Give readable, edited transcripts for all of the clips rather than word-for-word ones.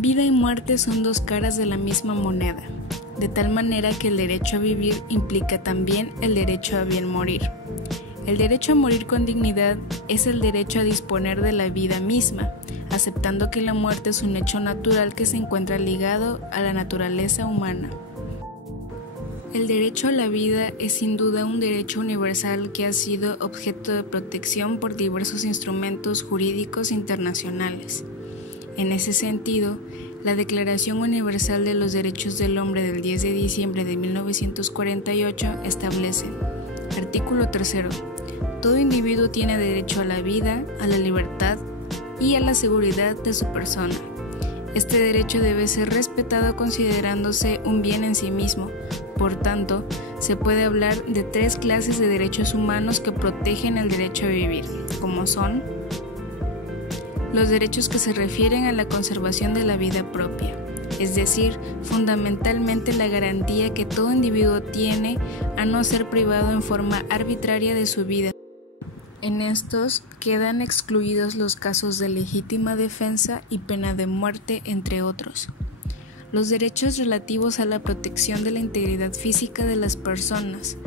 Vida y muerte son dos caras de la misma moneda, de tal manera que el derecho a vivir implica también el derecho a bien morir. El derecho a morir con dignidad es el derecho a disponer de la vida misma, aceptando que la muerte es un hecho natural que se encuentra ligado a la naturaleza humana. El derecho a la vida es sin duda un derecho universal que ha sido objeto de protección por diversos instrumentos jurídicos internacionales. En ese sentido, la Declaración Universal de los Derechos del Hombre del 10 de diciembre de 1948 establece: artículo 3. Todo individuo tiene derecho a la vida, a la libertad y a la seguridad de su persona. Este derecho debe ser respetado considerándose un bien en sí mismo. Por tanto, se puede hablar de tres clases de derechos humanos que protegen el derecho a vivir, como son los derechos que se refieren a la conservación de la vida propia, es decir, fundamentalmente la garantía que todo individuo tiene a no ser privado en forma arbitraria de su vida. En estos quedan excluidos los casos de legítima defensa y pena de muerte, entre otros. Los derechos relativos a la protección de la integridad física de las personas,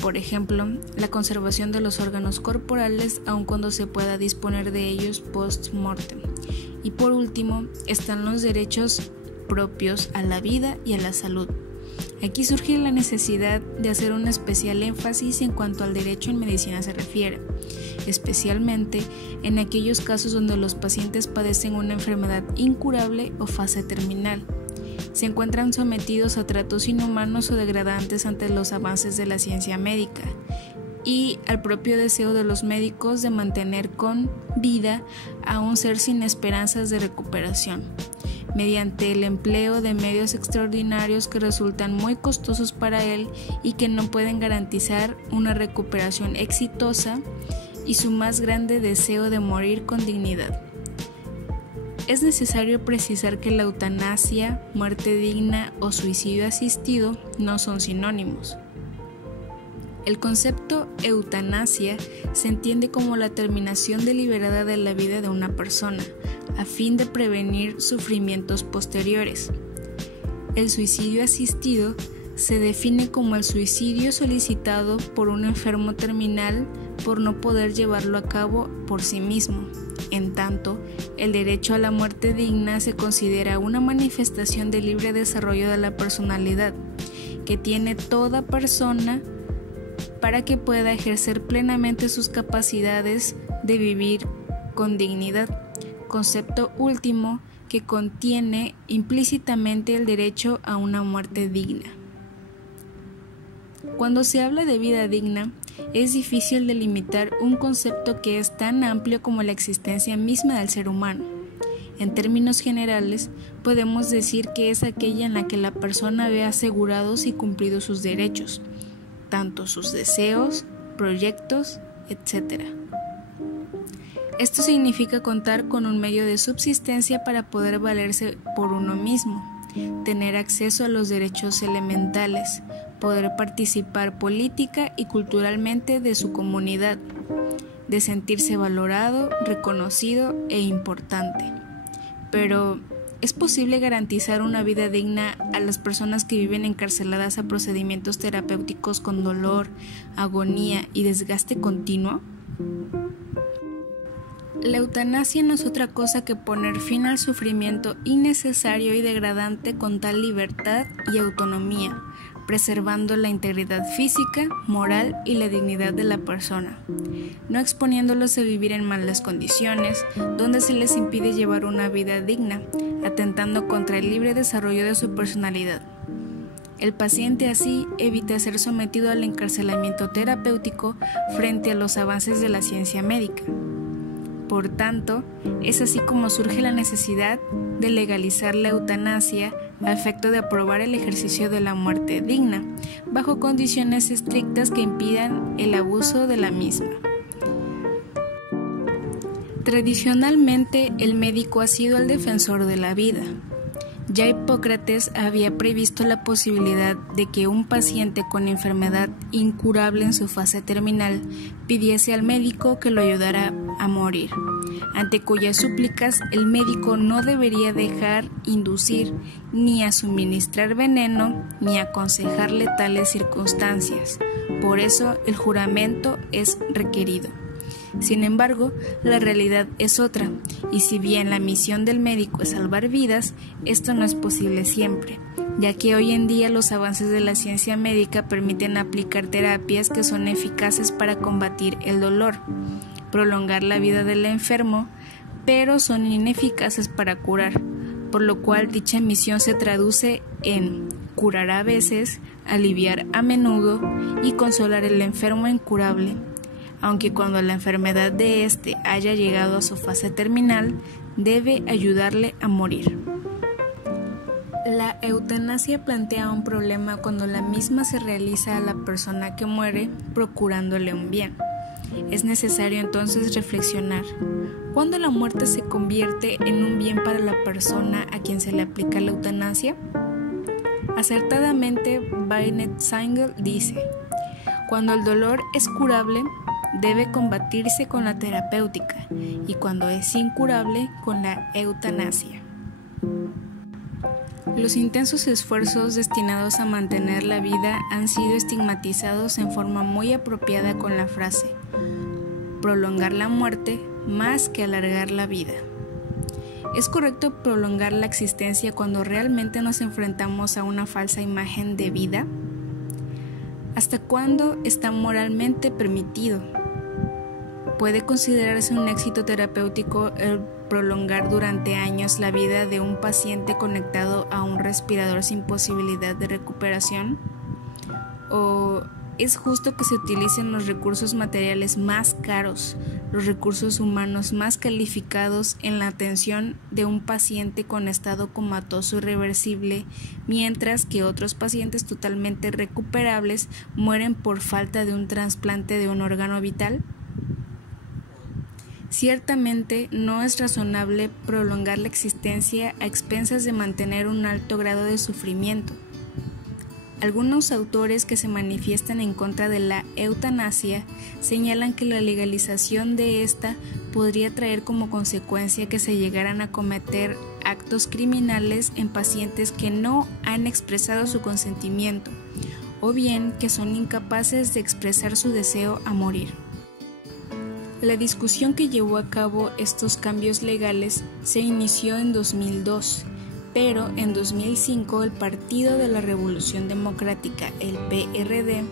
por ejemplo, la conservación de los órganos corporales aun cuando se pueda disponer de ellos post-mortem. Y por último, están los derechos propios a la vida y a la salud. Aquí surge la necesidad de hacer un especial énfasis en cuanto al derecho en medicina se refiere, especialmente en aquellos casos donde los pacientes padecen una enfermedad incurable o fase terminal. Se encuentran sometidos a tratos inhumanos o degradantes ante los avances de la ciencia médica y al propio deseo de los médicos de mantener con vida a un ser sin esperanzas de recuperación, mediante el empleo de medios extraordinarios que resultan muy costosos para él y que no pueden garantizar una recuperación exitosa, y su más grande deseo de morir con dignidad. Es necesario precisar que la eutanasia, muerte digna o suicidio asistido no son sinónimos. El concepto eutanasia se entiende como la terminación deliberada de la vida de una persona, a fin de prevenir sufrimientos posteriores. El suicidio asistido se define como el suicidio solicitado por un enfermo terminal por no poder llevarlo a cabo por sí mismo. En tanto, el derecho a la muerte digna se considera una manifestación del libre desarrollo de la personalidad que tiene toda persona para que pueda ejercer plenamente sus capacidades de vivir con dignidad, concepto último que contiene implícitamente el derecho a una muerte digna. Cuando se habla de vida digna, es difícil delimitar un concepto que es tan amplio como la existencia misma del ser humano. En términos generales, podemos decir que es aquella en la que la persona ve asegurados y cumplidos sus derechos, tanto sus deseos, proyectos, etc. Esto significa contar con un medio de subsistencia para poder valerse por uno mismo, tener acceso a los derechos elementales, poder participar política y culturalmente de su comunidad, de sentirse valorado, reconocido e importante. Pero, ¿es posible garantizar una vida digna a las personas que viven encarceladas a procedimientos terapéuticos con dolor, agonía y desgaste continuo? La eutanasia no es otra cosa que poner fin al sufrimiento innecesario y degradante con tal libertad y autonomía, preservando la integridad física, moral y la dignidad de la persona, no exponiéndolos a vivir en malas condiciones, donde se les impide llevar una vida digna, atentando contra el libre desarrollo de su personalidad. El paciente así evita ser sometido al encarcelamiento terapéutico frente a los avances de la ciencia médica. Por tanto, es así como surge la necesidad de legalizar la eutanasia a efecto de aprobar el ejercicio de la muerte digna, bajo condiciones estrictas que impidan el abuso de la misma. Tradicionalmente, el médico ha sido el defensor de la vida, Ya Hipócrates había previsto la posibilidad de que un paciente con enfermedad incurable en su fase terminal pidiese al médico que lo ayudara a morir, ante cuyas súplicas el médico no debería dejar inducir ni a suministrar veneno ni aconsejarle tales circunstancias. Por eso el juramento es requerido. Sin embargo, la realidad es otra, y si bien la misión del médico es salvar vidas, esto no es posible siempre, ya que hoy en día los avances de la ciencia médica permiten aplicar terapias que son eficaces para combatir el dolor, prolongar la vida del enfermo, pero son ineficaces para curar, por lo cual dicha misión se traduce en curar a veces, aliviar a menudo y consolar al enfermo incurable, aunque cuando la enfermedad de éste haya llegado a su fase terminal, debe ayudarle a morir. La eutanasia plantea un problema cuando la misma se realiza a la persona que muere, procurándole un bien. Es necesario entonces reflexionar: ¿cuándo la muerte se convierte en un bien para la persona a quien se le aplica la eutanasia? Acertadamente, Bynett Singer dice: cuando el dolor es curable, debe combatirse con la terapéutica, y cuando es incurable, con la eutanasia. Los intensos esfuerzos destinados a mantener la vida han sido estigmatizados en forma muy apropiada con la frase: prolongar la muerte más que alargar la vida. ¿Es correcto prolongar la existencia cuando realmente nos enfrentamos a una falsa imagen de vida? ¿Hasta cuándo está moralmente permitido? ¿Puede considerarse un éxito terapéutico el prolongar durante años la vida de un paciente conectado a un respirador sin posibilidad de recuperación? ¿O es justo que se utilicen los recursos materiales más caros, los recursos humanos más calificados en la atención de un paciente con estado comatoso irreversible, mientras que otros pacientes totalmente recuperables mueren por falta de un trasplante de un órgano vital? Ciertamente no es razonable prolongar la existencia a expensas de mantener un alto grado de sufrimiento. Algunos autores que se manifiestan en contra de la eutanasia señalan que la legalización de esta podría traer como consecuencia que se llegaran a cometer actos criminales en pacientes que no han expresado su consentimiento, o bien que son incapaces de expresar su deseo a morir. La discusión que llevó a cabo estos cambios legales se inició en 2002, pero en 2005 el Partido de la Revolución Democrática, el PRD,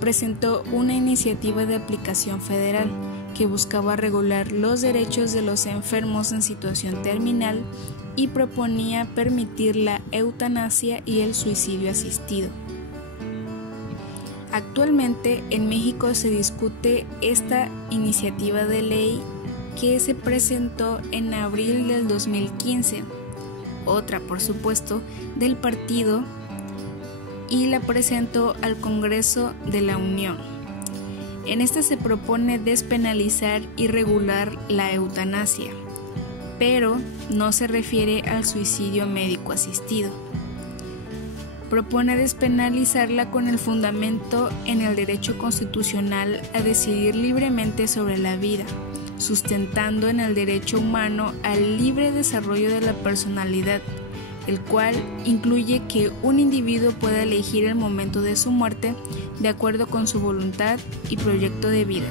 presentó una iniciativa de aplicación federal que buscaba regular los derechos de los enfermos en situación terminal y proponía permitir la eutanasia y el suicidio asistido. Actualmente en México se discute esta iniciativa de ley que se presentó en abril del 2015, otra por supuesto del partido, y la presentó al Congreso de la Unión. En esta se propone despenalizar y regular la eutanasia, pero no se refiere al suicidio médico asistido. Propone despenalizarla con el fundamento en el derecho constitucional a decidir libremente sobre la vida, sustentando en el derecho humano al libre desarrollo de la personalidad, el cual incluye que un individuo pueda elegir el momento de su muerte de acuerdo con su voluntad y proyecto de vida.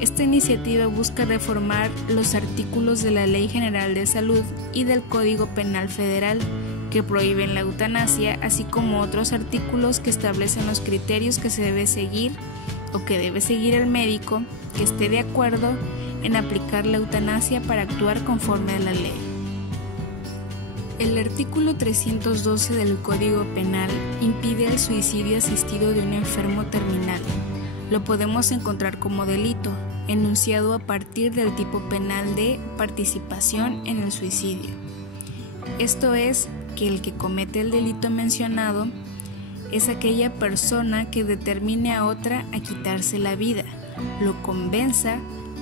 Esta iniciativa busca reformar los artículos de la Ley General de Salud y del Código Penal Federal que prohíben la eutanasia, así como otros artículos que establecen los criterios que se debe seguir o que debe seguir el médico que esté de acuerdo en aplicar la eutanasia para actuar conforme a la ley. El artículo 312 del Código Penal impide el suicidio asistido de un enfermo terminal. Lo podemos encontrar como delito, enunciado a partir del tipo penal de participación en el suicidio. Esto es, que el que comete el delito mencionado es aquella persona que determine a otra a quitarse la vida, lo convenza,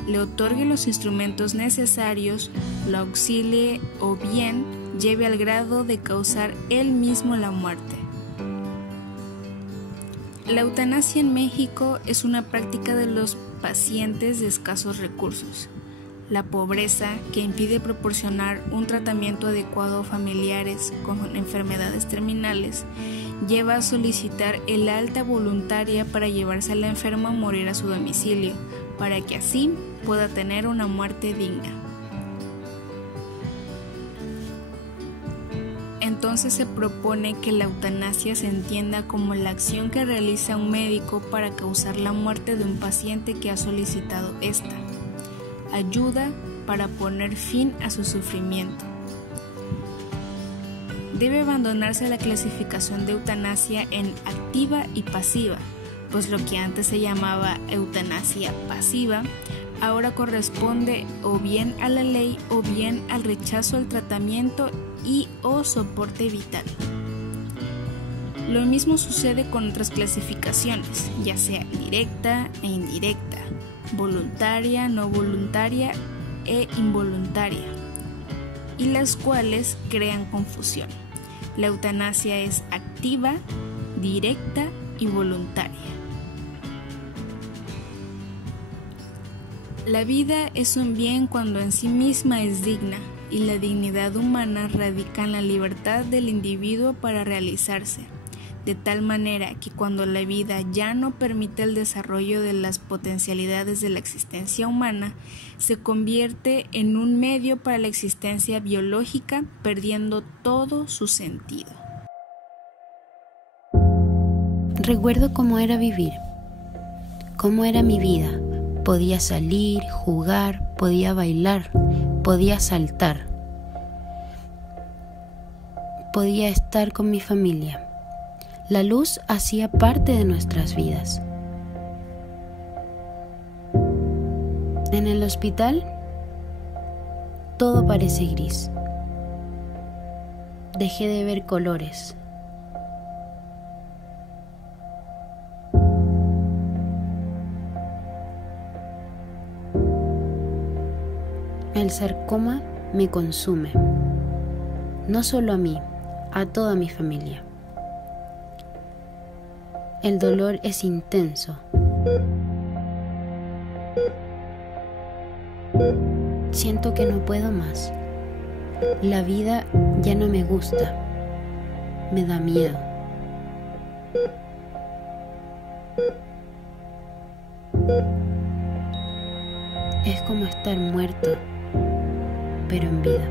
le otorgue los instrumentos necesarios, lo auxilie o bien lleve al grado de causar él mismo la muerte. La eutanasia en México es una práctica de los pacientes de escasos recursos. La pobreza, que impide proporcionar un tratamiento adecuado a familiares con enfermedades terminales, lleva a solicitar el alta voluntaria para llevarse a la enferma a morir a su domicilio, para que así pueda tener una muerte digna. Entonces se propone que la eutanasia se entienda como la acción que realiza un médico para causar la muerte de un paciente que ha solicitado esta. Ayuda para poner fin a su sufrimiento. Debe abandonarse la clasificación de eutanasia en activa y pasiva, pues lo que antes se llamaba eutanasia pasiva, ahora corresponde o bien a la ley o bien al rechazo al tratamiento y o soporte vital. Lo mismo sucede con otras clasificaciones, ya sea directa e indirecta, voluntaria, no voluntaria e involuntaria, y las cuales crean confusión. La eutanasia es activa, directa y voluntaria. La vida es un bien cuando en sí misma es digna, y la dignidad humana radica en la libertad del individuo para realizarse, de tal manera que cuando la vida ya no permite el desarrollo de las potencialidades de la existencia humana, se convierte en un medio para la existencia biológica, perdiendo todo su sentido. Recuerdo cómo era vivir, cómo era mi vida. Podía salir, jugar, podía bailar, podía saltar, podía estar con mi familia. La luz hacía parte de nuestras vidas. En el hospital, todo parece gris. Dejé de ver colores. El sarcoma me consume, no solo a mí, a toda mi familia. El dolor es intenso. Siento que no puedo más. La vida ya no me gusta. Me da miedo. Es como estar muerto, pero en vida.